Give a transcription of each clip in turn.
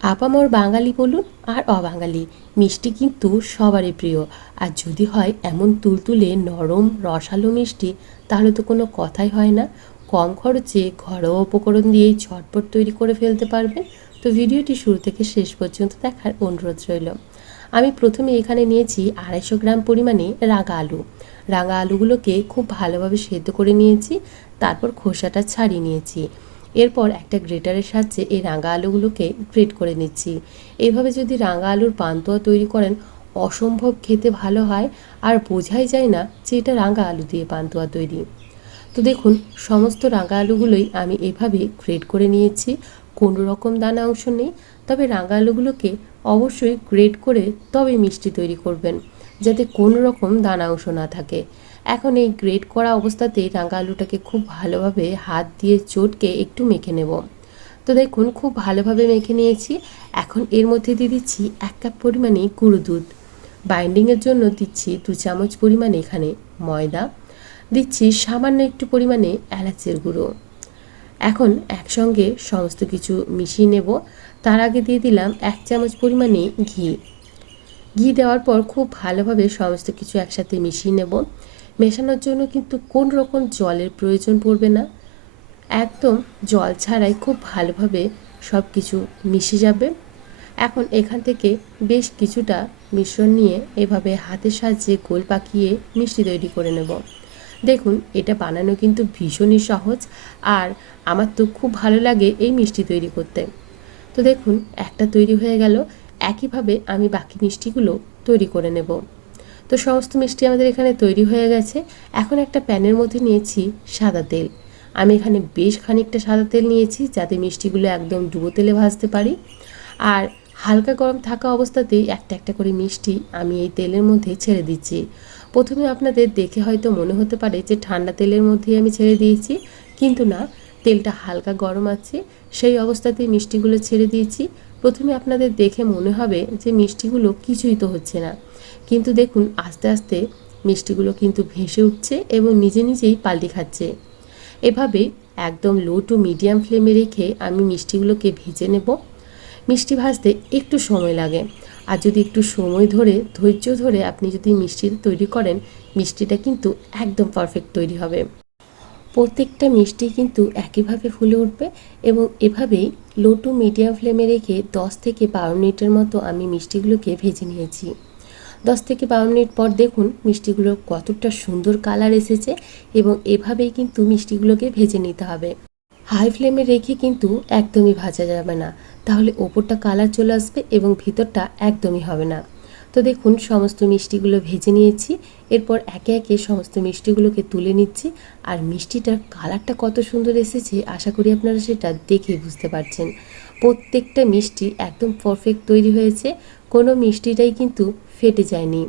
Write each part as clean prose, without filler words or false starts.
আপামর বাঙালি বলুন আর অবাঙালি, মিষ্টি কিন্তু সবারই প্রিয়। আর যদি হয় এমন তুলতুলে নরম রসালো মিষ্টি, তাহলে তো কোনো কথাই হয় না। কম খরচে ঘরোয়া উপকরণ দিয়েই ঝটপট তৈরি করে ফেলতে পারবেন। তো ভিডিওটি শুরু থেকে শেষ পর্যন্ত দেখার অনুরোধ রইল। আমি প্রথমে এখানে নিয়েছি 250 গ্রাম পরিমাণে রাঙা আলু। রাঙা আলুগুলোকে খুব ভালোভাবে সেদ্ধ করে নিয়েছি, তারপর খোসাটা ছাড়িয়ে নিয়েছি। এরপর একটা গ্রেটারের সাহায্যে এই রাঙা আলুগুলোকে গ্রেট করে নিচ্ছি। এইভাবে যদি রাঙা আলুর পান্তুয়া তৈরি করেন, অসম্ভব খেতে ভালো হয়, আর বোঝাই যায় না যে এটা রাঙা আলু দিয়ে পান্তুয়া তৈরি। তো দেখুন, সমস্ত রাঙা আলুগুলোই আমি এভাবে গ্রেট করে নিয়েছি। কোনো রকম দানা অংশ নেই, তবে রাঙা আলুগুলোকে অবশ্যই গ্রেট করে তবে মিষ্টি তৈরি করবেন, যাতে কোনো রকম দানা অংশ না থাকে। এখন এই গ্রেট করা অবস্থাতেই রাঙা আলুটাকে খুব ভালোভাবে হাত দিয়ে চটকে একটু মেখে নেব। তো দেখুন, খুব ভালোভাবে মেখে নিয়েছি। এখন এর মধ্যে দিয়ে দিচ্ছি 1 কাপ পরিমাণে গুঁড়ো দুধ। বাইন্ডিংয়ের জন্য দিচ্ছি 2 চামচ পরিমাণে এখানে ময়দা, দিচ্ছি সামান্য একটু পরিমাণে এলাচের গুঁড়ো। এখন একসঙ্গে সমস্ত কিছু মিশিয়ে নেব। তার আগে দিয়ে দিলাম 1 চামচ পরিমাণে ঘি। ঘি দেওয়ার পর খুব ভালোভাবে সমস্ত কিছু একসাথে মিশিয়ে নেব। মেশানোর জন্য কিন্তু কোন রকম জলের প্রয়োজন পড়বে না, একদম জল ছাড়াই খুব ভালোভাবে সব কিছু মিশে যাবে। এখন এখান থেকে বেশ কিছুটা মিশ্রণ নিয়ে এভাবে হাতের সাহায্যে গোল পাকিয়ে মিষ্টি তৈরি করে নেব। দেখুন, এটা বানানো কিন্তু ভীষণই সহজ, আর আমার তো খুব ভালো লাগে এই মিষ্টি তৈরি করতে। তো দেখুন, একটা তৈরি হয়ে গেল। একইভাবে আমি বাকি মিষ্টিগুলো তৈরি করে নেব। তো সমস্ত মিষ্টি আমাদের এখানে তৈরি হয়ে গেছে। এখন একটা প্যানের মধ্যে নিয়েছি সাদা তেল। আমি এখানে বেশ খানিকটা সাদা তেল নিয়েছি, যাতে মিষ্টিগুলো একদম ডুবো তেলে ভাজতে পারি। আর হালকা গরম থাকা অবস্থাতেই একটা একটা করে মিষ্টি আমি এই তেলের মধ্যে ছেড়ে দিচ্ছি। প্রথমে আপনাদের দেখে হয়তো মনে হতে পারে যে ঠান্ডা তেলের মধ্যেই আমি ছেড়ে দিয়েছি, কিন্তু না, তেলটা হালকা গরম আছে, সেই অবস্থাতেই মিষ্টিগুলো ছেড়ে দিয়েছি। প্রথমে আপনাদের দেখে মনে হবে যে মিষ্টিগুলো কিছুই তো হচ্ছে না, কিন্তু দেখুন আস্তে আস্তে মিষ্টিগুলো কিন্তু ভেসে উঠছে এবং নিজে নিজেই পাল্টি খাচ্ছে। এভাবে একদম লো টু মিডিয়াম ফ্লেমে রেখে আমি মিষ্টিগুলোকে ভেজে নেব। মিষ্টি ভাজতে একটু সময় লাগে, আর যদি একটু সময় ধরে ধৈর্য ধরে আপনি যদি মিষ্টি তৈরি করেন, মিষ্টিটা কিন্তু একদম পারফেক্ট তৈরি হবে। প্রত্যেকটা মিষ্টি কিন্তু একইভাবে ফুলে উঠবে, এবং এভাবেই লো টু মিডিয়াম ফ্লেমে রেখে 10 থেকে 12 মিনিটের মতো আমি মিষ্টিগুলোকে ভেজে নিয়েছি। 10 থেকে 12 মিনিট পর দেখুন মিষ্টিগুলোর কতটা সুন্দর কালার এসেছে, এবং এভাবেই কিন্তু মিষ্টিগুলোকে ভেজে নিতে হবে। হাই ফ্লেমে রেখে কিন্তু একদমই ভাজা যাবে না, তাহলে ওপরটা কালার চলে আসবে এবং ভিতরটা একদমই হবে না। তো দেখুন, সমস্ত মিষ্টিগুলো ভেজে নিয়েছি। এরপর একে একে সমস্ত মিষ্টিগুলোকে তুলে নিচ্ছি। আর মিষ্টিটার কালারটা কত সুন্দর এসেছে, আশা করি আপনারা সেটা দেখেই বুঝতে পারছেন। প্রত্যেকটা মিষ্টি একদম পারফেক্ট তৈরি হয়েছে, কোনো মিষ্টিটাই কিন্তু ফেটে যায়নি।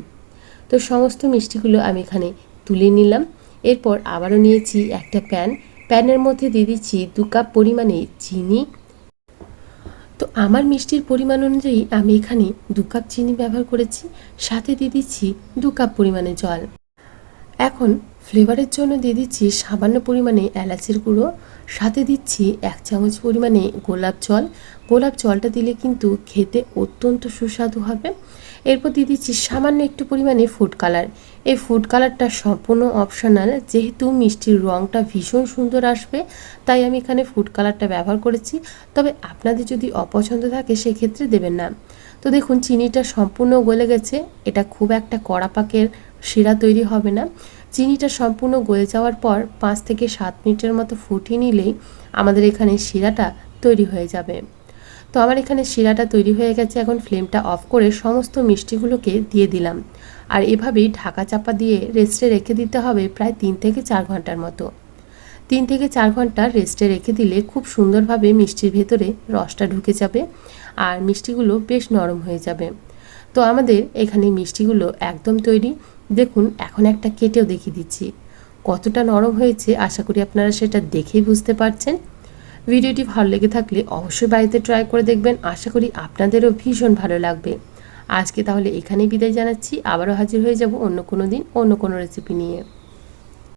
তো সমস্ত মিষ্টিগুলো আমি এখানে তুলে নিলাম। এরপর আবারও নিয়েছি একটা প্যানের মধ্যে দিয়ে দিচ্ছি 2 কাপ পরিমাণে চিনি। তো আমার মিষ্টির পরিমাণ অনুযায়ী আমি এখানে 2 কাপ চিনি ব্যবহার করেছি, সাথে দিয়ে দিচ্ছি 2 কাপ পরিমাণে জল। এখন ফ্লেভারের জন্য দিয়ে দিচ্ছি সামান্য পরিমাণে এলাচের গুঁড়ো, সাথে দিচ্ছি 1 চামচ পরিমাণে গোলাপ জল। গোলাপ জলটা দিলে কিন্তু খেতে অত্যন্ত সুস্বাদু হবে। এরপর দিয়ে দিচ্ছি সামান্য একটু পরিমাণে ফুড কালার। এই ফুড কালারটা সম্পূর্ণ অপশনাল, যেহেতু মিষ্টির রঙটা ভীষণ সুন্দর আসবে, তাই আমি এখানে ফুড কালারটা ব্যবহার করেছি। তবে আপনাদের যদি অপছন্দ থাকে সেক্ষেত্রে দেবেন না। তো দেখুন, চিনিটা সম্পূর্ণ গলে গেছে। এটা খুব একটা কড়া পাকের শিরা তৈরি হবে না। চিনিটা সম্পূর্ণ গলে যাওয়ার পর 5 থেকে 7 মিনিটের মতো ফুটিয়ে নিলেই আমাদের এখানে শিরাটা তৈরি হয়ে যাবে। তো আমার এখানে শিরাটা তৈরি হয়ে গেছে। এখন ফ্লেমটা অফ করে সমস্ত মিষ্টিগুলোকে দিয়ে দিলাম, আর এভাবেই ঢাকা চাপা দিয়ে রেস্টে রেখে দিতে হবে প্রায় 3 থেকে 4 ঘন্টার মতো। 3 থেকে 4 ঘন্টা রেস্টে রেখে দিলে খুব সুন্দরভাবে মিষ্টির ভেতরে রসটা ঢুকে যাবে, আর মিষ্টিগুলো বেশ নরম হয়ে যাবে। তো আমাদের এখানে মিষ্টিগুলো একদম তৈরি। দেখুন, এখন একটা কেটেও দেখিয়ে দিচ্ছি কতটা নরম হয়েছে। আশা করি আপনারা সেটা দেখেই বুঝতে পারছেন। ভিডিওটি ভালো লেগে থাকলে অবশ্যই বাড়িতে ট্রাই করে দেখবেন, আশা করি আপনাদেরও ভীষণ ভালো লাগবে। আজকে তাহলে এখানেই বিদায় জানাচ্ছি, আবারও হাজির হয়ে যাব অন্য কোনো দিন অন্য কোনো রেসিপি নিয়ে।